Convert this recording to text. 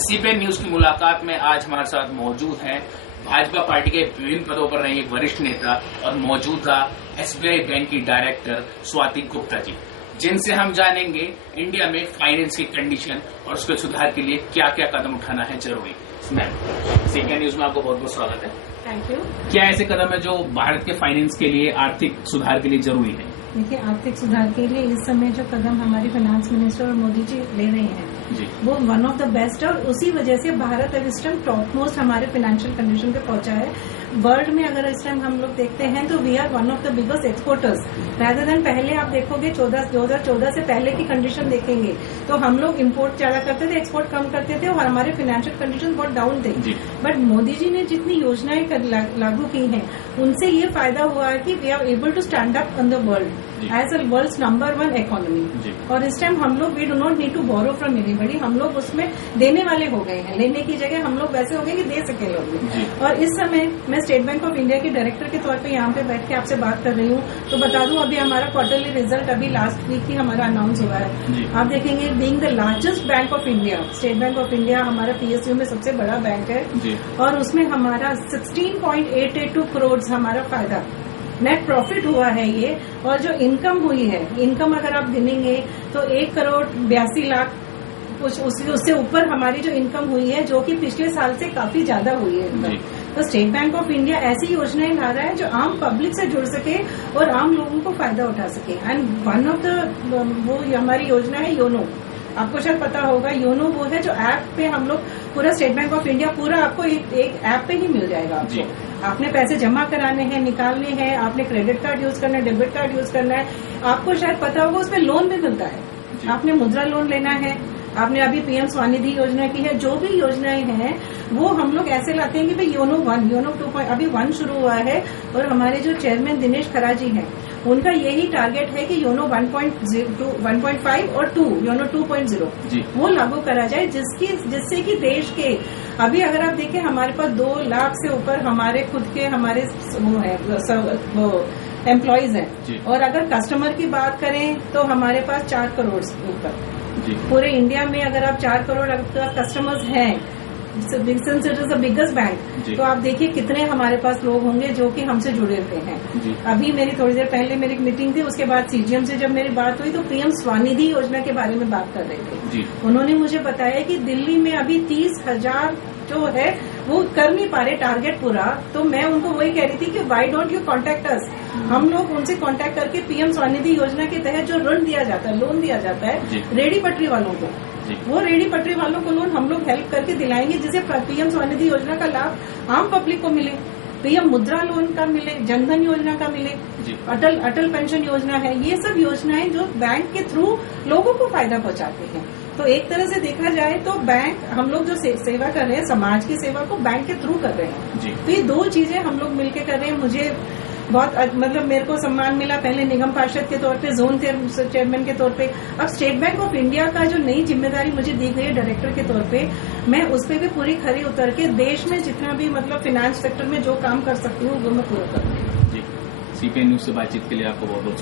CPN news की मुलाकात में आज हमारे साथ मौजूद हैं भाजपा पार्टी के विभिन्न पदों पर रहे वरिष्ठ नेता और मौजूदा एसबीआई बैंक की डायरेक्टर स्वाति गुप्ता जी, जिनसे हम जानेंगे इंडिया में फाइनेंस की कंडीशन और उसके सुधार के लिए क्या क्या कदम उठाना है जरूरी। मैम, सीपीएन न्यूज में आपको बहुत बहुत स्वागत है। Thank you. क्या ऐसे कदम है जो भारत के फाइनेंस के लिए, आर्थिक सुधार के लिए जरूरी है? देखिए, आर्थिक सुधार के लिए इस समय जो कदम हमारे फाइनेंस मिनिस्टर और मोदी जी ले रहे हैं वो वन ऑफ द बेस्ट है और उसी वजह से भारत अब इस टाइम टॉप मोस्ट हमारे फाइनेंशियल कंडीशन पे पहुंचा है। वर्ल्ड में अगर इस टाइम हम लोग देखते हैं तो we are one of the biggest exporters rather than पहले। आप देखोगे 2014 से पहले की कंडीशन देखेंगे तो हम लोग इम्पोर्ट ज्यादा करते थे, एक्सपोर्ट कम करते थे और हमारे फाइनेंशियल कंडीशन बहुत डाउन थे। बट मोदी जी ने जितनी योजनाएं लागू की हैं उनसे ये फायदा हुआ है कि we are able to stand up on the world as a world's number 1 economy. और इस टाइम हम लोग we do not need to borrow from anybody, हम लोग उसमें देने वाले हो गए हैं। लेने की जगह हम लोग वैसे हो गए कि दे सके लोग। और इस समय मैं स्टेट बैंक ऑफ इंडिया के डायरेक्टर के तौर पे यहाँ पे बैठ के आपसे बात कर रही हूँ तो बता दूं अभी हमारा क्वार्टरली रिजल्ट अभी लास्ट वीक ही हमारा अनाउंस हुआ है। आप देखेंगे being the largest bank of India, state bank of India हमारा पीएसयू में सबसे बड़ा बैंक है और उसमें हमारा 16.882 करोड़ हमारा फायदा नेट प्रॉफिट हुआ है ये। और जो इनकम हुई है, इनकम अगर आप गिनेंगे तो 1,82,00,000 उससे ऊपर हमारी जो इनकम हुई है जो कि पिछले साल से काफी ज्यादा हुई है। तो स्टेट बैंक ऑफ इंडिया ऐसी योजनाएं ला रहा है जो आम पब्लिक से जुड़ सके और आम लोगों को फायदा उठा सके। एंड वन ऑफ द वो हमारी योजना है योनो। आपको शायद पता होगा योनो वो है जो ऐप पे हम लोग पूरा स्टेट बैंक ऑफ इंडिया पूरा आपको एक ऐप पे ही मिल जाएगा। आपको आपने पैसे जमा कराने हैं, निकालने हैं, आपने क्रेडिट कार्ड यूज करना है, डेबिट कार्ड यूज करना है, आपको शायद पता होगा उसमें लोन भी मिलता है। आपने मुद्रा लोन लेना है, आपने अभी पीएम स्वनिधि योजना की है, जो भी योजनाएं हैं वो हम लोग ऐसे लाते हैं कि भाई योनो 1, योनो 2, अभी 1 शुरू हुआ है और हमारे जो चेयरमैन दिनेश खरा जी हैं उनका यही टारगेट है कि योनो 1.5 और 2, योनो 2.0 वो लागू करा जाए जिससे कि देश के अभी अगर आप देखें हमारे पास 2 लाख से ऊपर हमारे खुद के हमारे वो एम्प्लॉयज हैं और अगर कस्टमर की बात करें तो हमारे पास 4 करोड़ ऊपर पूरे इंडिया में अगर आप 4 करोड़ कस्टमर्स हैं since it is the biggest bank तो आप देखिए कितने हमारे पास लोग होंगे जो कि हमसे जुड़े हुए हैं। अभी मेरी थोड़ी देर पहले मेरी एक मीटिंग थी, उसके बाद सीजीएम से जब मेरी बात हुई तो पीएम स्वनिधि योजना के बारे में बात कर रहे थे। उन्होंने मुझे बताया कि दिल्ली में अभी 30,000 जो है वो कर नहीं पा रहे टारगेट पूरा। तो मैं उनको वही कह रही थी कि why don't you contact us. हम लोग उनसे कांटेक्ट करके पीएम स्वनिधि योजना के तहत जो ऋण दिया जाता है, लोन दिया जाता है रेडी पटरी वालों को, वो रेडी पटरी वालों को लोन हम लोग हेल्प करके दिलाएंगे जिससे पीएम स्वनिधि योजना का लाभ आम पब्लिक को मिले, पीएम मुद्रा लोन का मिले, जनधन योजना का मिले, अटल पेंशन योजना है। ये सब योजनाएं जो बैंक के थ्रू लोगों को फायदा पहुंचाते हैं। तो एक तरह से देखा जाए तो बैंक हम लोग जो सेवा कर रहे हैं, समाज की सेवा को बैंक के थ्रू कर रहे हैं। तो ये 2 चीजें हम लोग मिलकर कर रहे हैं। मुझे बहुत मतलब मेरे को सम्मान मिला पहले निगम पार्षद के तौर पे, जोन चेयरमैन के तौर पे। अब स्टेट बैंक ऑफ इंडिया का जो नई जिम्मेदारी मुझे दी गई है डायरेक्टर के तौर पे, मैं उस पर भी पूरी खरी उतर के देश में जितना भी मतलब फाइनेंस सेक्टर में जो काम कर सकती हूँ वो मैं पूरा करूंगी। सीपीएन न्यूज से बातचीत के लिए आपको बहुत बहुत